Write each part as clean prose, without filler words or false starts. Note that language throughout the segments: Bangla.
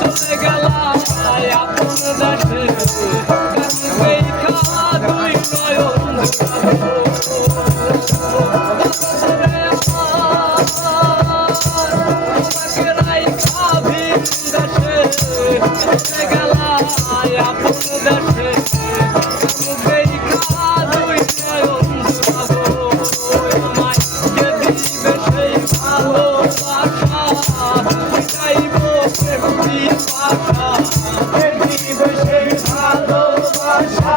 চলে গেলা আপন দেশে কানবেই খা দুই নয়ন আমাকে রাইখা ভিন দেশে চলে গেলা আপন দেশে কানবেই খা দুই নয়ন আমায় কে দিবে সেই ভালোবাসা চাইব প্রেমী পাশা দিবে সেই ভালোবাসা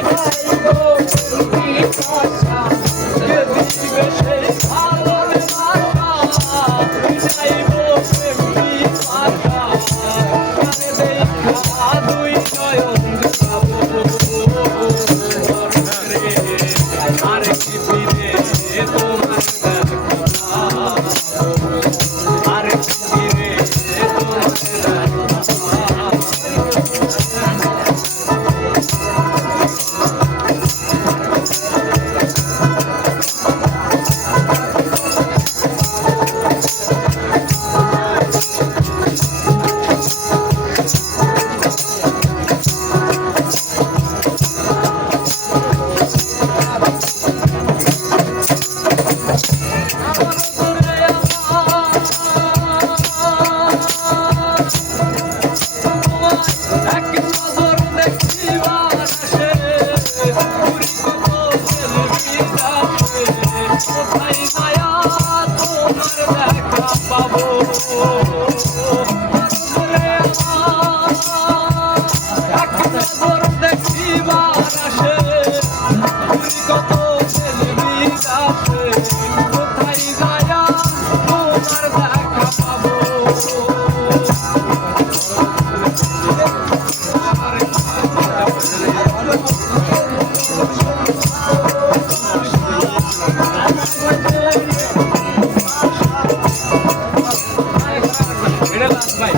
চাইব প্রেমী পাশা দিবে সেই ভালোবাসা চাইব প্রেমী পাশা কানে দেখা দুই নয়ন আর কি দিনে তোমার আর দিনে কোথায় মায়া তোমার দেখা পাবো এক নজর দেখিবার আসে কত ছেলবি আসে কোথায় মায়া তোমার দেখা পাবো ভাই